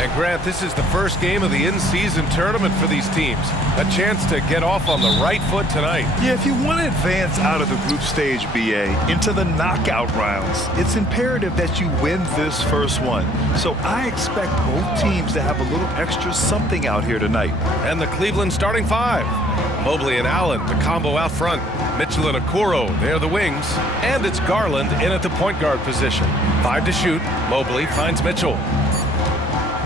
And Grant, this is the first game of the in-season tournament for these teams. A chance to get off on the right foot tonight. Yeah, if you want to advance out of the group stage, BA, into the knockout rounds, it's imperative that you win this first one. So I expect both teams to have a little extra something out here tonight. And the Cleveland starting five. Mobley and Allen, the combo out front. Mitchell and Okoro, they're the wings. And it's Garland in at the point guard position. 5 to shoot. Mobley finds Mitchell.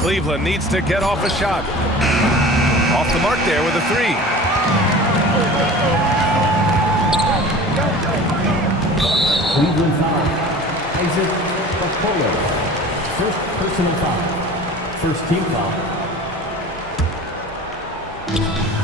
Cleveland needs to get off a shot. Off the mark there with a three. Cleveland foul. Isaac Okoro. First personal foul. First team foul.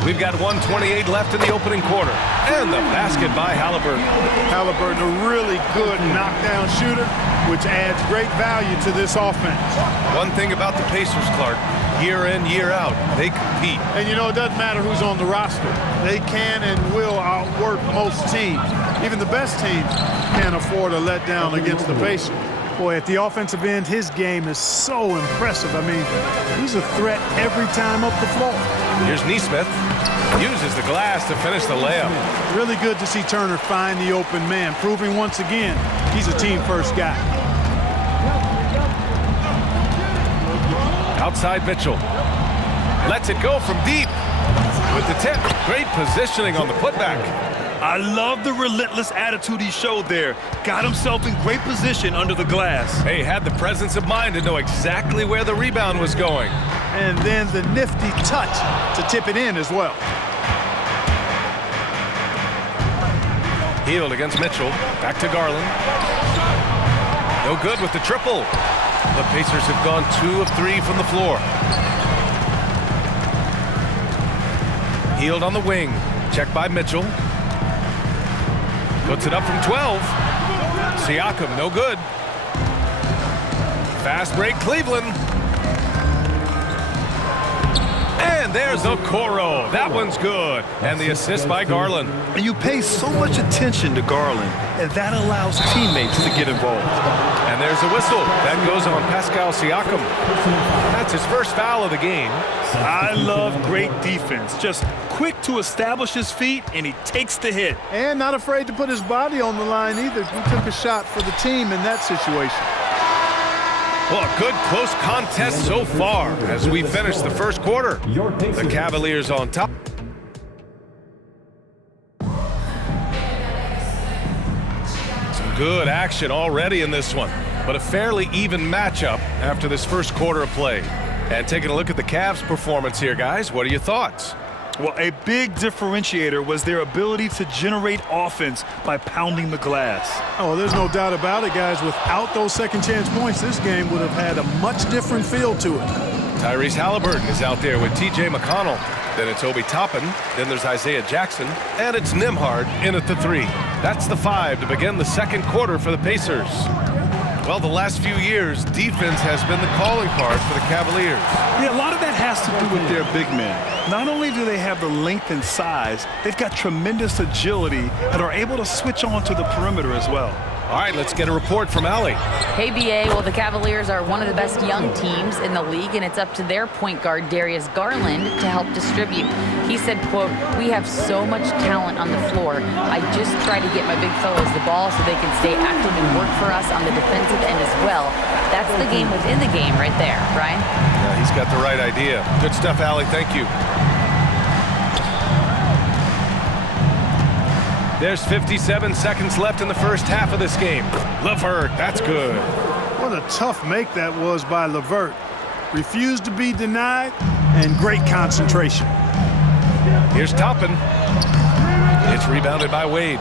We've got 1:28 left in the opening quarter. And the basket by Halliburton. Halliburton, a really good knockdown shooter, which adds great value to this offense. One thing about the Pacers, Clark, year in, year out, they compete. And you know, it doesn't matter who's on the roster. They can and will outwork most teams. Even the best teams can't afford a letdown against the Pacers. Boy, at the offensive end, his game is so impressive. I mean, he's a threat every time up the floor. Here's Nesmith. Uses the glass to finish the layup. Really good to see Turner find the open man, proving once again he's a team-first guy. Outside Mitchell. Lets it go from deep. With the tip. Great positioning on the putback. I love the relentless attitude he showed there. Got himself in great position under the glass. Hey, had the presence of mind to know exactly where the rebound was going. And then the nifty touch to tip it in as well. Healed against Mitchell. Back to Garland. No good with the triple. The Pacers have gone 2 of 3 from the floor. Healed on the wing. Check by Mitchell. Puts it up from 12. Siakam, no good. Fast break, Cleveland. And there's Okoro. That one's good. And the assist by Garland. And you pay so much attention to Garland, and that allows teammates to get involved. And there's a whistle. That goes on Pascal Siakam. That's his first foul of the game. I love great defense. Just quick to establish his feet, and he takes the hit. And not afraid to put his body on the line either. He took a shot for the team in that situation. Well, a good close contest so far as we finish the first quarter. The Cavaliers on top. Some good action already in this one, but a fairly even matchup after this first quarter of play. And taking a look at the Cavs' performance here, guys, what are your thoughts? Well, a big differentiator was their ability to generate offense by pounding the glass. Oh, there's no doubt about it, guys. Without those second chance points, this game would have had a much different feel to it. Tyrese Halliburton is out there with T.J. McConnell. Then it's Obi Toppin. Then there's Isaiah Jackson. And it's Nembhard in at the 3. That's the 5 to begin the second quarter for the Pacers. Well, the last few years, defense has been the calling card for the Cavaliers. Yeah, a lot of that has to do with their big men. Not only do they have the length and size, they've got tremendous agility and are able to switch on to the perimeter as well. All right, let's get a report from Allie. Hey, BA. Well, the Cavaliers are one of the best young teams in the league, and it's up to their point guard, Darius Garland, to help distribute. He said, quote, "We have so much talent on the floor. I just try to get my big fellas the ball so they can stay active and work for us on the defensive end as well." That's the game within the game right there, Brian. Yeah, he's got the right idea. Good stuff, Allie. Thank you. There's 57 seconds left in the first half of this game. LeVert, that's good. What a tough make that was by LeVert. Refused to be denied, and great concentration. Here's Toppin. It's rebounded by Wade.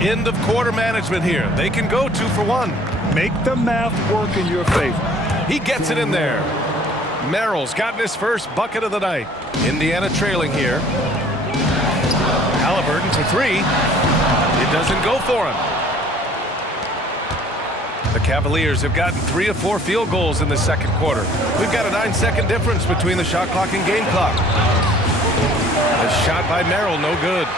End of quarter management here. They can go 2 for 1. Make the math work in your favor. He gets it in there. Merrill's gotten his first bucket of the night. Indiana trailing here. Halliburton for 3. It doesn't go for him. The Cavaliers have gotten 3 of 4 field goals in the second quarter. We've got a 9-second difference between the shot clock and game clock. A shot by Merrill, no good.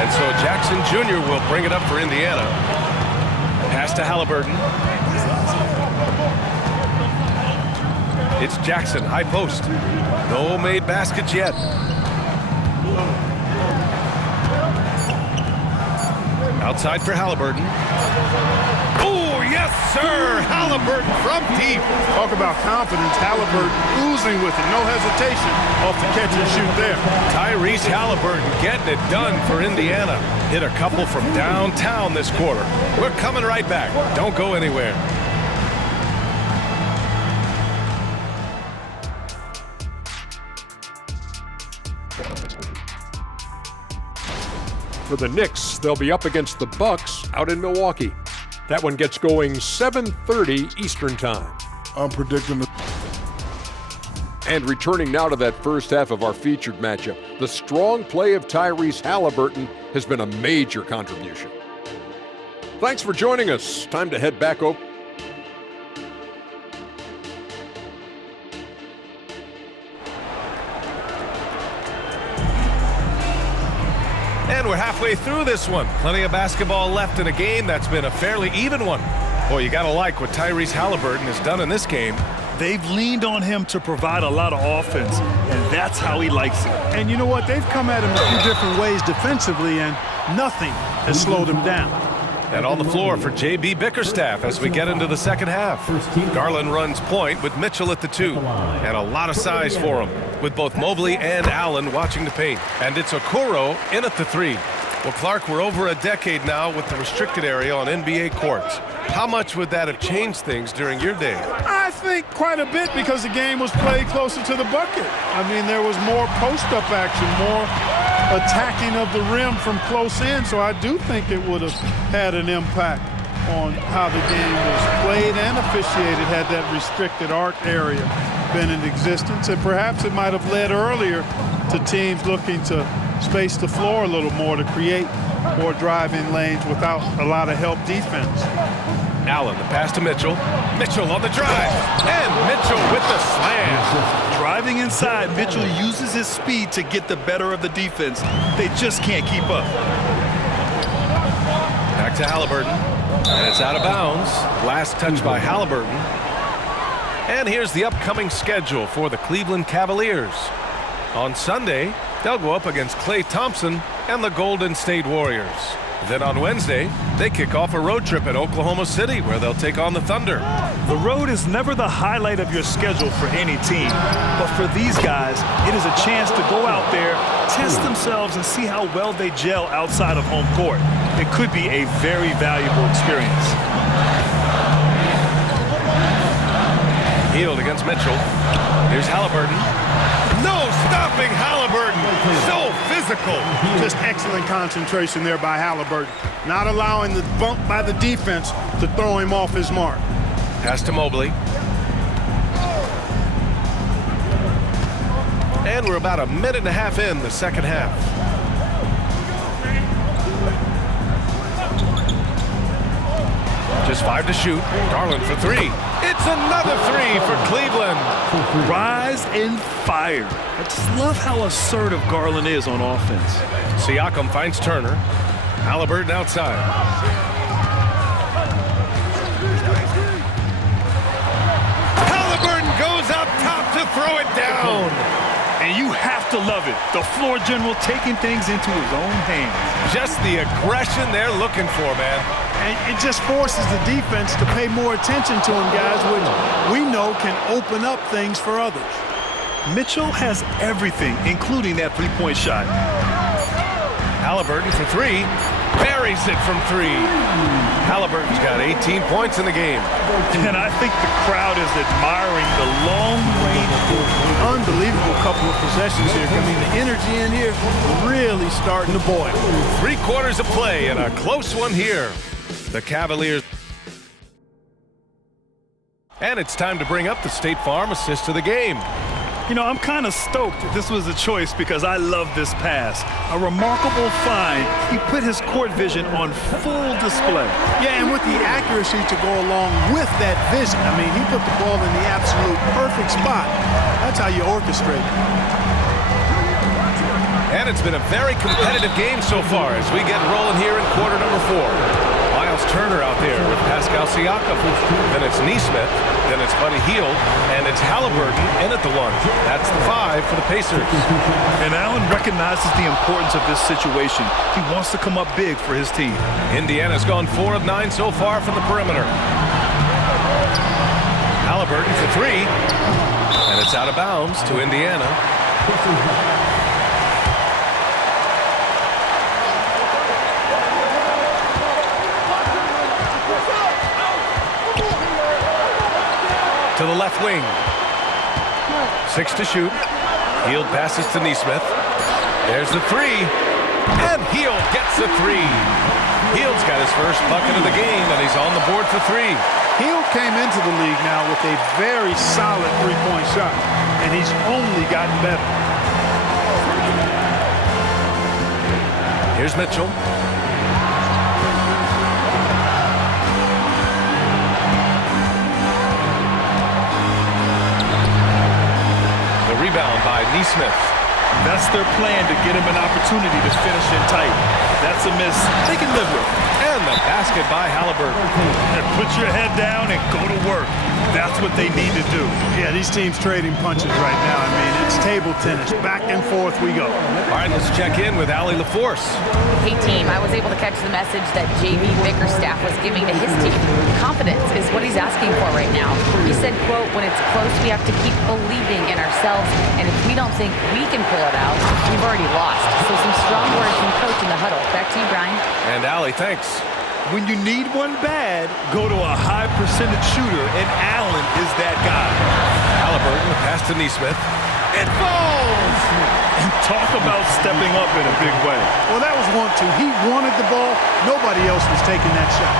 And so Jackson Jr. will bring it up for Indiana. Pass to Halliburton. It's Jackson, high post. No made baskets yet. Outside for Halliburton. Oh, yes, sir! Halliburton from deep. Talk about confidence. Halliburton oozing with it. No hesitation off the catch and shoot there. Tyrese Halliburton getting it done for Indiana. Hit a couple from downtown this quarter. We're coming right back. Don't go anywhere. For the Knicks, they'll be up against the Bucks out in Milwaukee. That one gets going 7:30 Eastern Time. I'm predicting the... And returning now to that first half of our featured matchup, the strong play of Tyrese Halliburton has been a major contribution. Thanks for joining us. Time to head back over. And we're halfway through this one. Plenty of basketball left in a game that's been a fairly even one. Boy, you gotta like what Tyrese Halliburton has done in this game. They've leaned on him to provide a lot of offense, and that's how he likes it. And you know what? They've come at him a few different ways defensively, and nothing has slowed him down. And on the floor for J.B. Bickerstaff as we get into the second half. Garland runs point with Mitchell at the 2. And a lot of size for him, with both Mobley and Allen watching the paint. And it's Okoro in at the 3. Well, Clark, we're over a decade now with the restricted area on NBA courts. How much would that have changed things during your day? I think quite a bit, because the game was played closer to the bucket. I mean, there was more post-up action, more attacking of the rim from close in, so I do think it would have had an impact on how the game was played and officiated had that restricted arc area been in existence. And perhaps it might have led earlier to teams looking to space the floor a little more to create more driving lanes without a lot of help defense. Allen, the pass to Mitchell. Mitchell on the drive. And Mitchell with the slam. Driving inside, Mitchell uses his speed to get the better of the defense. They just can't keep up. Back to Halliburton. And it's out of bounds. Last touch by Halliburton. And here's the upcoming schedule for the Cleveland Cavaliers. On Sunday, they'll go up against Klay Thompson and the Golden State Warriors. Then on Wednesday, they kick off a road trip at Oklahoma City where they'll take on the Thunder. The road is never the highlight of your schedule for any team, but for these guys, it is a chance to go out there, test themselves, and see how well they gel outside of home court. It could be a very valuable experience. Hield against Mitchell. Here's Halliburton. No stopping Halliburton. So physical. Just excellent concentration there by Halliburton. Not allowing the bump by the defense to throw him off his mark. Pass to Mobley. And we're about a minute and a half in the second half. Just 5 to shoot. Garland for 3. It's another 3 for Cleveland. Rise and fire. I just love how assertive Garland is on offense. Siakam finds Turner. Halliburton outside. Halliburton goes up top to throw it down. And you have to love it. The floor general taking things into his own hands. Just the aggression they're looking for, man. And it just forces the defense to pay more attention to him, guys, which we know can open up things for others. Mitchell has everything, including that three-point shot. Halliburton for 3. Buries it from 3. Halliburton's got 18 points in the game. And I think the crowd is admiring the long-range. Unbelievable couple of possessions here. I mean, the energy in here is really starting to boil. 3 quarters of play and a close one here. The Cavaliers. And it's time to bring up the State Farm assist to the game. You know, I'm kind of stoked this was a choice because I love this pass. A remarkable find. He put his court vision on full display. Yeah, and with the accuracy to go along with that vision. I mean, he put the ball in the absolute perfect spot. That's how you orchestrate. And it's been a very competitive game so far as we get rolling here in quarter number 4. While Now it's Turner out there with Pascal Siakam. Then it's Nesmith. Then it's Buddy Hield. And it's Halliburton in at the 1. That's the 5 for the Pacers. And Allen recognizes the importance of this situation. He wants to come up big for his team. Indiana's gone 4 of 9 so far from the perimeter. Halliburton for 3. And it's out of bounds to Indiana. To the left wing. 6 to shoot. Hield passes to Nesmith. There's the 3. And Hield gets the 3. Hield's got his first bucket of the game, and he's on the board for 3. Hield came into the league now with a very solid three-point shot, and he's only gotten better. Here's Mitchell. The rebound by Nesmith. That's their plan, to get him an opportunity to finish in tight. That's a miss they can live with. And the basket by Halliburton. And put your head down and go to work. That's what they need to do. Yeah, these teams trading punches right now. I mean, it's table tennis. Back and forth we go. All right, let's check in with Allie LaForce. Hey, team, I was able to catch the message that J.B. Bickerstaff was giving to his team. Confidence is what he's asking for right now. He said, quote, when it's close, we have to keep believing in ourselves, and if we don't think we can pull it out, we've already lost. So some strong words from coach in the huddle. Back to you, Brian. And Allie, thanks. When you need one bad, go to a high percentage shooter, and Allen is that guy. Halliburton, pass to Nesmith. It falls! And talk about stepping up in a big way. Well, that was 1-2. He wanted the ball. Nobody else was taking that shot.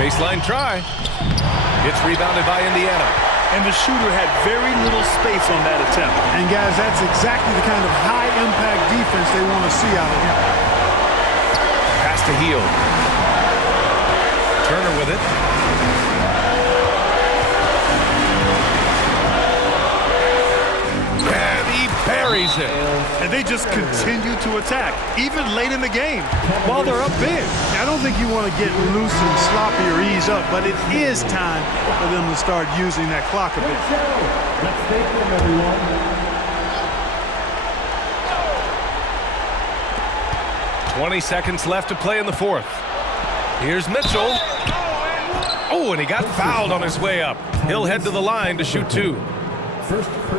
Baseline try. It's rebounded by Indiana. And the shooter had very little space on that attempt. And, guys, that's exactly the kind of high-impact defense they want to see out of him. Pass to Hield. Turner with it. And he buries it. And they just continue to attack, even late in the game, while they're up big. I don't think you want to get loose and sloppy or ease up, but it is time for them to start using that clock a bit. Let's take them, everyone. 20 seconds left to play in the 4th. Here's Mitchell. Oh, and he got fouled on his way up. He'll head to the line to shoot 2.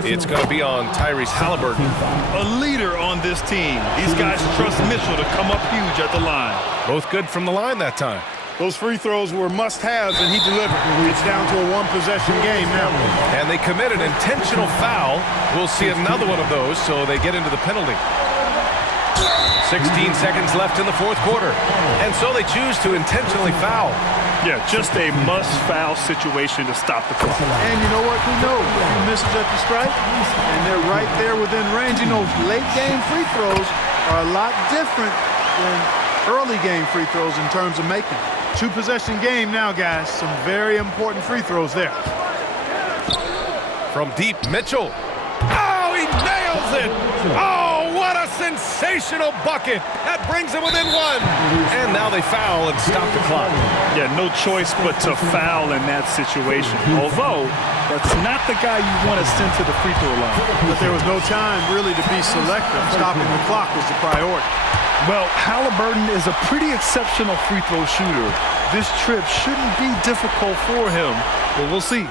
It's going to be on Tyrese Halliburton. A leader on this team. These guys trust Mitchell to come up huge at the line. Both good from the line that time. Those free throws were must-haves, and he delivered. It's down to a one-possession game now. And they commit an intentional foul. We'll see another one of those, so they get into the penalty. 16 seconds left in the 4th quarter. And so they choose to intentionally foul. Yeah, just a must-foul situation to stop the clock. And you know what? Who knows? He misses at the strike, and they're right there within range. You know, late-game free throws are a lot different than early-game free throws in terms of making. Two-possession game now, guys. Some very important free throws there. From deep, Mitchell. Oh, he nails it! Oh, what a sensational bucket! That brings them within 1. And now they foul and stop the clock. Yeah, no choice but to foul in that situation. Although, that's not the guy you want to send to the free throw line. But there was no time really to be selective. Stopping the clock was the priority. Well, Halliburton is a pretty exceptional free throw shooter. This trip shouldn't be difficult for him, but we'll see.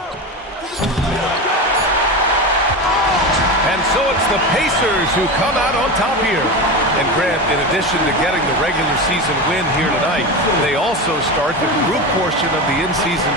And so it's the Pacers who come out on top here. And Grant, in addition to getting the regular season win here tonight, they also start the group portion of the in-season